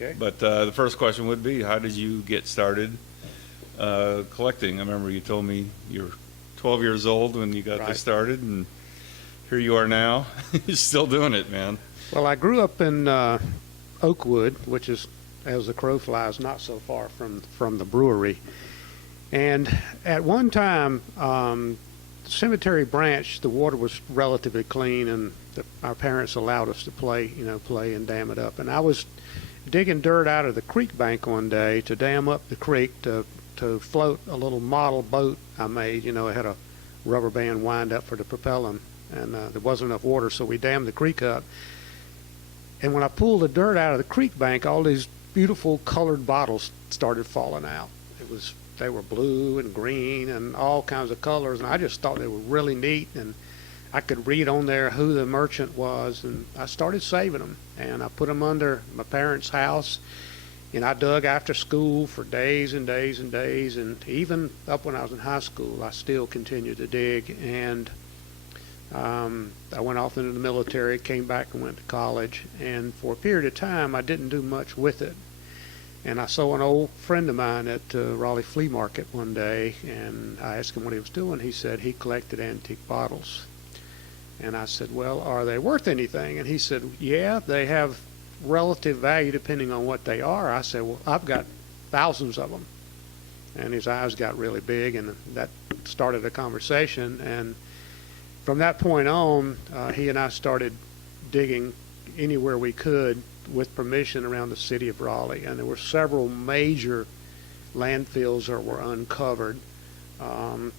Okay. But the first question would be, how did you get started collecting? I remember you told me you were 12 years old when you got Right. this started, and here you are now. You're still doing it, man. Well, I grew up in Oakwood, which is, as the crow flies, not so far from the brewery. And at one time, Cemetery Branch, the water was relatively clean, and our parents allowed us to play and dam it up. And I was digging dirt out of the creek bank one day to dam up the creek to float a little model boat I made. It had a rubber band wind up for the propellant, and there wasn't enough water, so we dammed the creek up. And when I pulled the dirt out of the creek bank, all these beautiful colored bottles started falling out. They were blue and green and all kinds of colors, and I just thought they were really neat, and I could read on there who the merchant was, and I started saving them, and I put them under my parents' house, and I dug after school for days and days and days, and even up when I was in high school, I still continued to dig. And I went off into the military, came back and went to college, and for a period of time I didn't do much with it. And I saw an old friend of mine at Raleigh Flea Market one day, and I asked him what he was doing. He said he collected antique bottles. And I said, well, are they worth anything? And he said, yeah, they have relative value depending on what they are. I said, well, I've got thousands of them. And his eyes got really big, and that started a conversation. And from that point on, he and I started digging anywhere we could with permission around the city of Raleigh. And there were several major landfills that were uncovered. The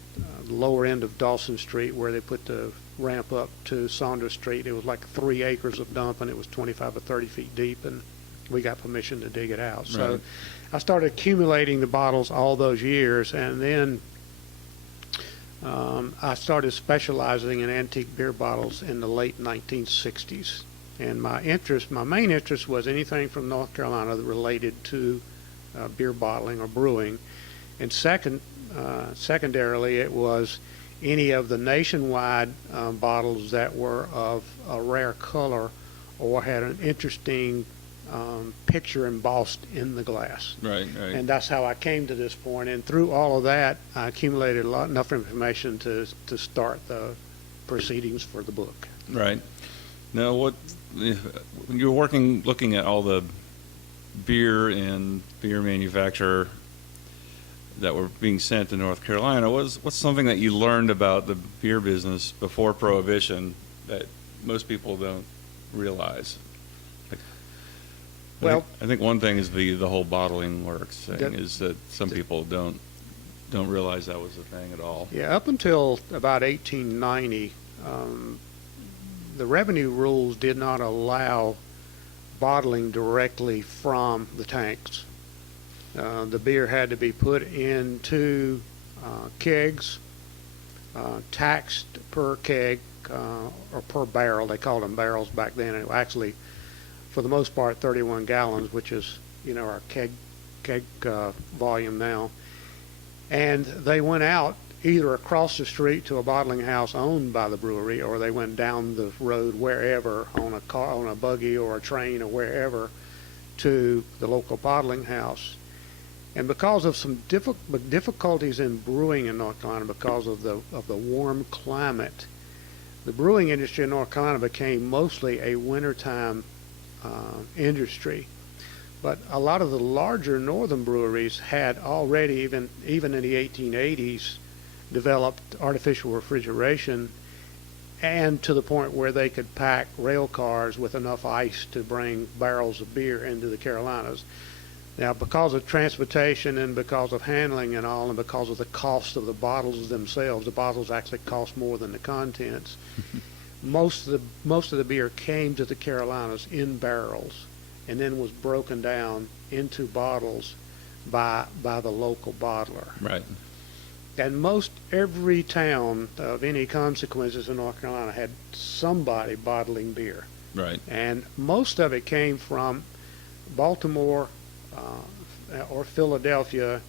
lower end of Dawson Street, where they put the ramp up to Saunders Street, it was like 3 acres of dump, and it was 25 or 30 feet deep, and we got permission to dig it out. So Right. I started accumulating the bottles all those years, and then I started specializing in antique beer bottles in the late 1960s. And my main interest was anything from North Carolina that related to beer bottling or brewing. And secondarily, it was any of the nationwide bottles that were of a rare color or had an interesting picture embossed in the glass. Right, right. And that's how I came to this point. And through all of that, I accumulated enough information to start the proceedings for the book. Right. Now, when you're looking at all the beer and beer manufacturer that were being sent to North Carolina, what's something that you learned about the beer business before Prohibition that most people don't realize? I think one thing is the whole bottling works thing is that some people don't realize that was a thing at all. Yeah, up until about 1890, the revenue rules did not allow bottling directly from the tanks. The beer had to be put into kegs, taxed per keg or per barrel. They called them barrels back then. And actually, for the most part, 31 gallons, which is our keg volume now. And they went out either across the street to a bottling house owned by the brewery, or they went down the road wherever on a car, on a buggy or a train or wherever to the local bottling house. And because of some difficulties in brewing in North Carolina, because of the warm climate, the brewing industry in North Carolina became mostly a wintertime industry. But a lot of the larger northern breweries had already, even in the 1880s, developed artificial refrigeration, and to the point where they could pack rail cars with enough ice to bring barrels of beer into the Carolinas. Now, because of transportation and because of handling and all, and because of the cost of the bottles themselves, the bottles actually cost more than the contents. Most of the beer came to the Carolinas in barrels, and then was broken down into bottles by the local bottler. Right. And most every town of any consequences in North Carolina had somebody bottling beer. Right. And most of it came from Baltimore or Philadelphia,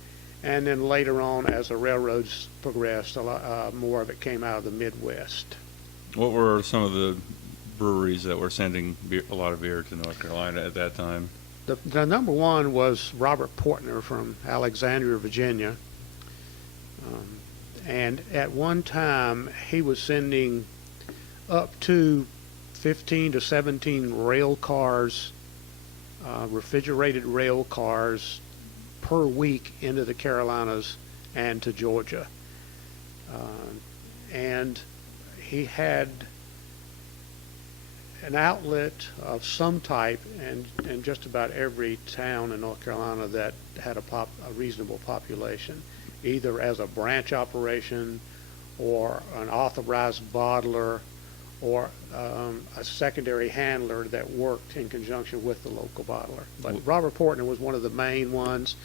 and then later on, as the railroads progressed, more of it came out of the Midwest. What were some of the breweries that were sending a lot of beer to North Carolina at that time? The number one was Robert Portner from Alexandria, Virginia. And at one time, he was sending up to 15 to 17 rail cars, refrigerated rail cars per week into the Carolinas and to Georgia. And he had an outlet of some type in just about every town in North Carolina that had a reasonable population, either as a branch operation or an authorized bottler or a secondary handler that worked in conjunction with the local bottler. But Robert Portner was one of the main ones.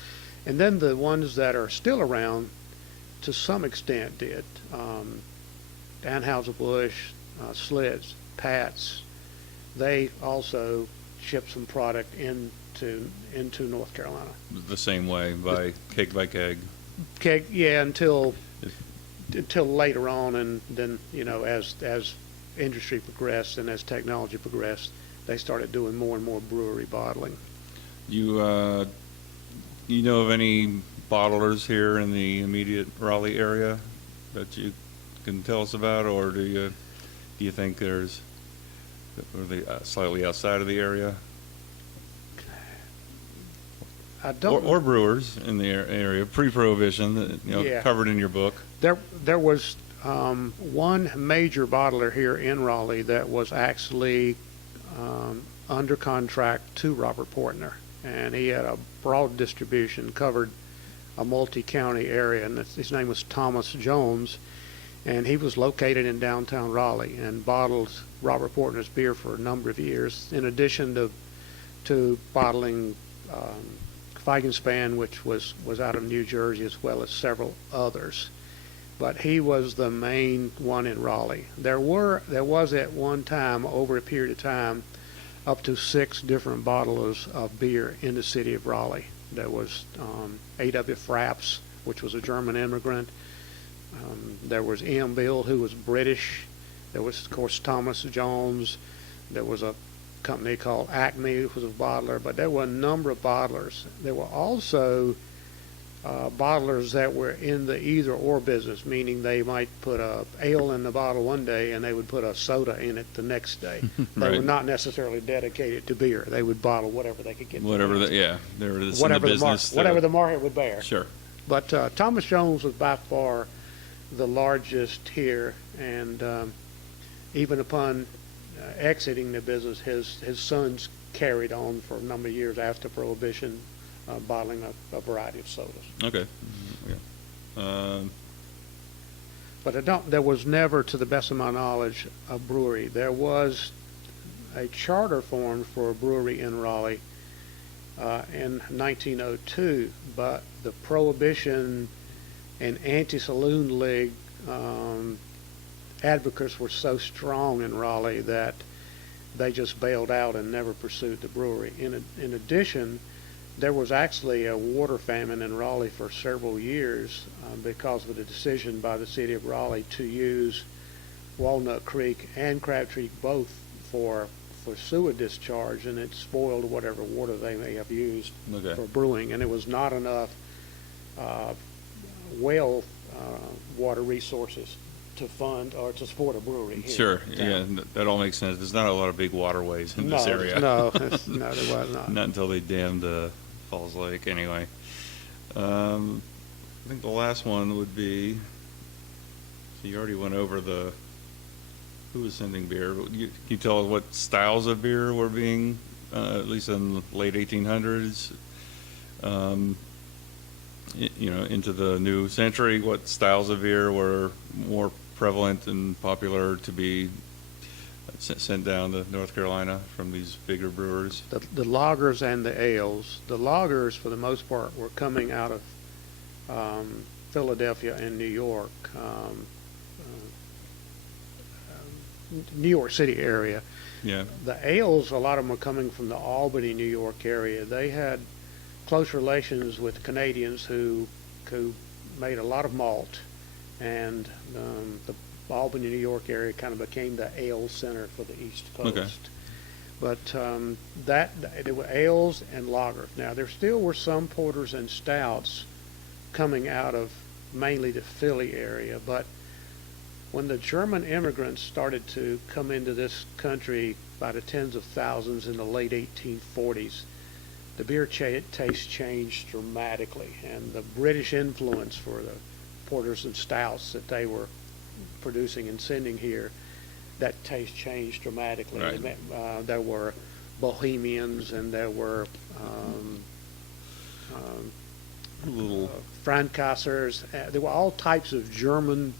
And then the ones that are still around to some extent did. Anheuser-Busch, Slits, Pat's, they also shipped some product into North Carolina. The same way, by keg. Yeah, until later on, and then as industry progressed and as technology progressed, they started doing more and more brewery bottling. You know of any bottlers here in the immediate Raleigh area that you can tell us about, or do you think are they slightly outside of the area? I don't. Or brewers in the area, pre-prohibition, Yeah. covered in your book. There was one major bottler here in Raleigh that was actually under contract to Robert Portner, and he had a broad distribution, covered a multi-county area, and his name was Thomas Jones, and he was located in downtown Raleigh and bottled Robert Portner's beer for a number of years, in addition to bottling Feigenspan, which was out of New Jersey, as well as several others. But he was the main one in Raleigh. There was at one time, over a period of time, up to 6 different bottlers of beer in the city of Raleigh. There was A.W. Fraps, which was a German immigrant. There was E.M. Bill, who was British. There was, of course, Thomas Jones. There was a company called Acme, who was a bottler. But there were a number of bottlers. There were also bottlers that were in the either-or business, meaning they might put a ale in the bottle one day and they would put a soda in it the next day. They were not necessarily dedicated to beer. They would bottle whatever they could get. They were just in the business. Whatever the market would bear. Sure. But Thomas Jones was by far the largest here, and even upon exiting the business, his sons carried on for a number of years after Prohibition, bottling a variety of sodas. Okay. But there was never, to the best of my knowledge, a brewery. There was a charter formed for a brewery in Raleigh in 1902, but the Prohibition and Anti-Saloon League advocates were so strong in Raleigh that they just bailed out and never pursued the brewery. In addition, there was actually a water famine in Raleigh for several years because of the decision by the city of Raleigh to use Walnut Creek and Crab Creek both for sewer discharge, and it spoiled whatever water they may have used for brewing, and it was not enough well water resources to fund or to support a brewery here. Sure, yeah, that all makes sense. There's not a lot of big waterways in this area. No, there was not. Not until they dammed Falls Lake, anyway. I think the last one would be, so you already went over who was sending beer. Can you tell us what styles of beer were being, at least in the late 1800s, into the new century, what styles of beer were more prevalent and popular to be sent down to North Carolina from these bigger brewers? The lagers and the ales. The lagers, for the most part, were coming out of Philadelphia and New York, New York City area. Yeah. The ales, a lot of them were coming from the Albany, New York area. They had close relations with the Canadians who made a lot of malt, and the Albany, New York area kind of became the ale center for the East Coast. Okay. But there were ales and lagers. Now, there still were some porters and stouts coming out of mainly the Philly area, but when the German immigrants started to come into this country by the tens of thousands in the late 1840s, the beer taste changed dramatically, and the British influence for the porters and stouts that they were producing and sending here, that taste changed dramatically. Right. There were Bohemians, and there were Little Frankassers. There were all types of German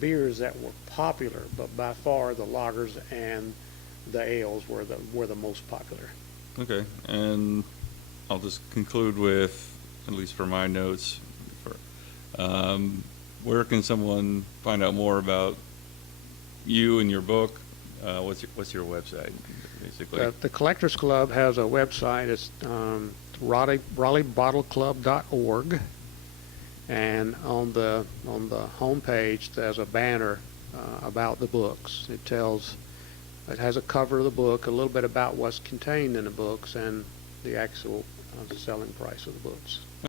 beers that were popular, but by far the lagers and the ales were the most popular. Okay, and I'll just conclude with, at least for my notes, where can someone find out more about you and your book? What's your website, basically? The Collectors Club has a website. It's RaleighBottleClub.org, and on the home page there's a banner about the books. It has a cover of the book, a little bit about what's contained in the books, and the actual selling price of the books.